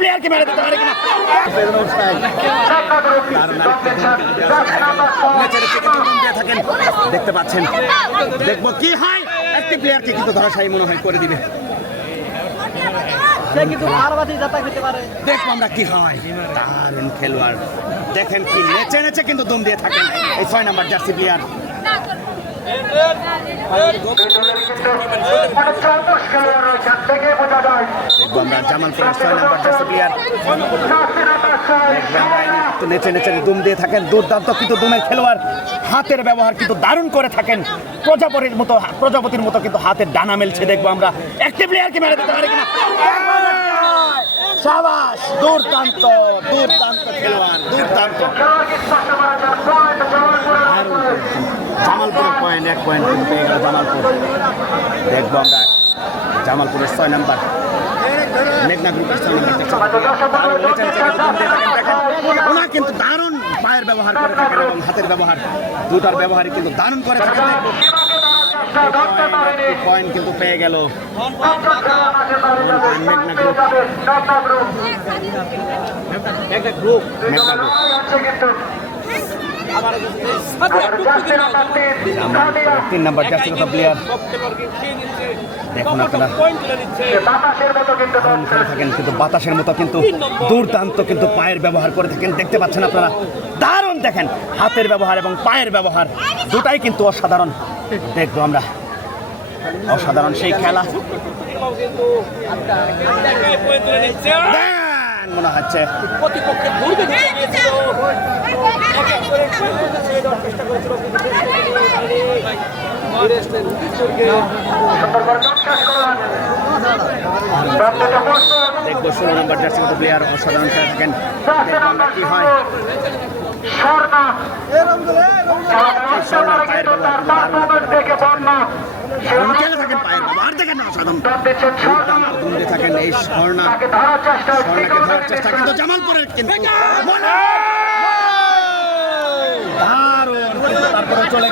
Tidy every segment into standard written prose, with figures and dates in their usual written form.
প্লেয়ারকে মেরে দিতে পারে কিনা দেখতে পাচ্ছেন, দেখবো কি হয়। একটি প্লেয়ারকে কিন্তু ধরাশায়ী মনে হয় করে দিবে, দেখবো আমরা কি হয়। দারুণ খেলোয়াড়, দেখেন কি নেচে নেচে কিন্তু দম দিয়ে থাকেন এই 6 নম্বর জার্সি প্লেয়ার। জামালপুরের 6 নম্বর জার্সি প্লেয়ার নেচে নেচে দুম দিয়ে থাকেন, দুর্দান্ত কিন্তু দুমের খেলোয়াড়। হাতের ব্যবহার কিন্তু দারুণ করে থাকেন, প্রজাপতির মতো কিন্তু হাতের ডানা মেলছে। দেখবো আমরা একটি প্লেয়ারকে মেরে দিতে পারে কিনা। শাবাশ, দুর্দান্ত দুর্দান্ত খেলোয়াড়, দুর্দান্ত। জামালপুরের পয়েন্ট, 1 পয়েন্ট পেয়ে গেল জামালপুর। দেখবো আমরা জামালপুরের 6 নম্বর মেঘনা গ্রুপের 6 নম্বর ওনা কিন্তু দারুণ পায়ের ব্যবহার করে থাকেন এবং হাতের ব্যবহার, দুটার ব্যবহারই কিন্তু দারুণ করে থাকেন। পয়েন্ট কিন্তু পেয়ে গেল মেঘনা গ্রুপ। 3 নম্বর জার্সিগত প্লেয়ার দেখুন আপনারা খেলে থাকেন কিন্তু বাতাসের মতো কিন্তু দুর্দান্ত কিন্তু পায়ের ব্যবহার করে থাকেন। দেখতে পাচ্ছেন আপনারা, দারুণ দেখেন হাতের ব্যবহার এবং পায়ের ব্যবহার দুটাই কিন্তু অসাধারণ। দেখবো আমরা অসাধারণ সেই খেলা মনে হচ্ছে দেখবো 16 নম্বর জার্সি প্লেয়ার অসাধারণ খেলে থাকেন, কি হয়। থাকেন এই স্বর্ণাকে ধরার চেষ্টা কিন্তু জামালপুরের তারপরে চলে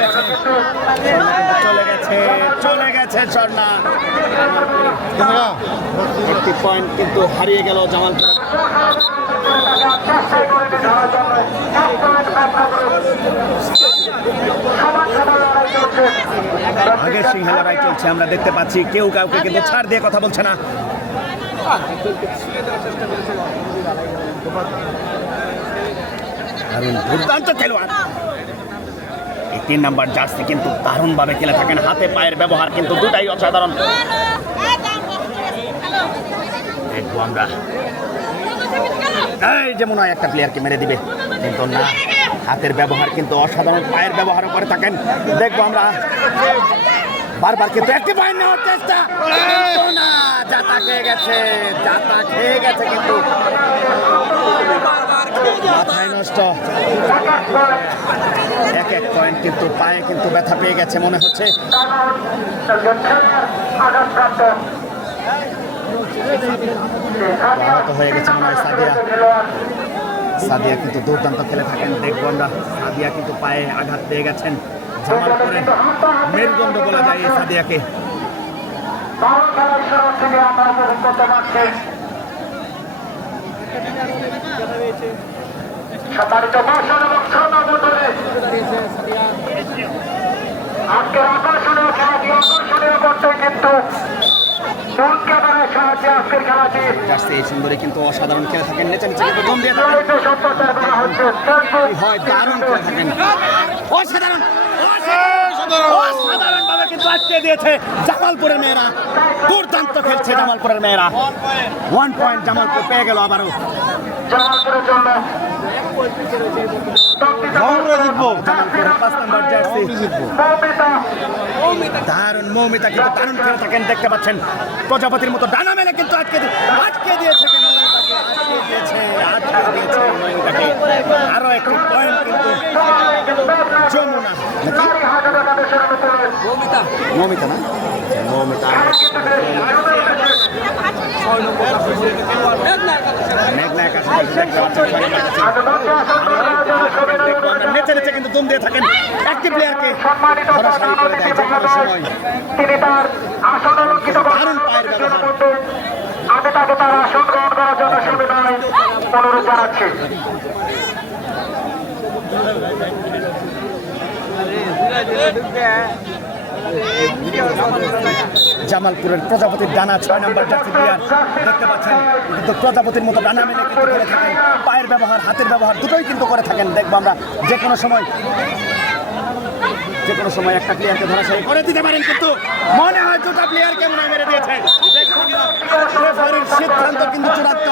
গেছে স্বর্ণা। একটি পয়েন্ট কিন্তু হারিয়ে গেল জামালপুর। আগের সিংহে লড়াই চলছে, আমরা দেখতে পাচ্ছি কেউ কাউকে কিন্তু ছাড় দিয়ে কথা বলছে না। দুর্দান্ত খেলোয়াড় এই 3 নম্বর জার্সি কিন্তু দারুণ ভাবে খেলে থাকেন, হাতে পায়ের ব্যবহার কিন্তু দুটাই অসাধারণ। দেখবো আমরা এই যে মনে হয় একটা প্লেয়ারকে মেরে দিবে, কিন্তু না, হাতের ব্যবহার কিন্তু অসাধারণ, পায়ের ব্যবহারও করে থাকেন। দেখবো আমরা বারবার কিন্তু একটি পয়েন্ট নেওয়ার চেষ্টা, না, জাতা খেয়ে গেছে কিন্তু মাথায় নষ্ট। 1 পয়েন্ট কিন্তু পায়ে কিন্তু ব্যথা পেয়ে গেছে মনে হচ্ছে। আহত হয়ে গেছে মনে হয় সাদিয়া কিন্তু দুর্দান্ত খেলে থাকেন। দেখবো আমরা সাদিয়া কিন্তু পায়ে আঘাত পেয়ে গেছেন, জামালপুরের মেরুদণ্ড বলা যায় এই সাদিয়াকে। এই সুন্দরী কিন্তু অসাধারণ খেলে থাকেন, নেচে নেচে কিন্তু দম দিয়ে থাকেন, হয় দারুণ খেলে থাকেন, অসাধারণ ভাবে কিন্তু আটকে দিয়েছে জামালপুরের মেয়েরা। দুর্দান্ত খেলছে জামালপুরের মেয়েরা। 1 পয়েন্ট জামালপুর পেয়ে গেল আবারও। দারুণ মৌমিতা কিন্তু দারুণ খেলে থাকেন, দেখতে পাচ্ছেন প্রজাপতির মতো ডানা মেলে কিন্তু আটকে দিয়েছে আরো একটি পয়েন্ট কিন্তু যমুনা মৌমিতা না মৌমিতা নেচে নেচে কিন্তু দুম দিয়ে থাকেন একটি প্লেয়ারকে ধরাশায়ী করে দেয় যে কোনো সময়। আসন অলঙ্কিত দারুণ পায়ের ব্যবহার। আমি তাকে তার আসন গ্রহণ করার জন্য সবিনয় অনুরোধ জানাচ্ছি। জামালপুরের প্রজাপতির ডানা 6 নম্বর জার্সি প্লেয়ার দেখতে পাচ্ছেন, কিন্তু প্রজাপতির মতো ডানা মেলে কিন্তু করে থাকেন, পায়ের ব্যবহার হাতের ব্যবহার দুটোই কিন্তু করে থাকেন। দেখবো আমরা যে কোনো সময় একটা প্লেয়ারকে ধরাশায়ী করে দিতে পারেন, কিন্তু মনে হয় দুটো প্লেয়ারকে মনে হয় মেরে দিয়েছে। রেফারির সিদ্ধান্ত কিন্তু চূড়ান্ত।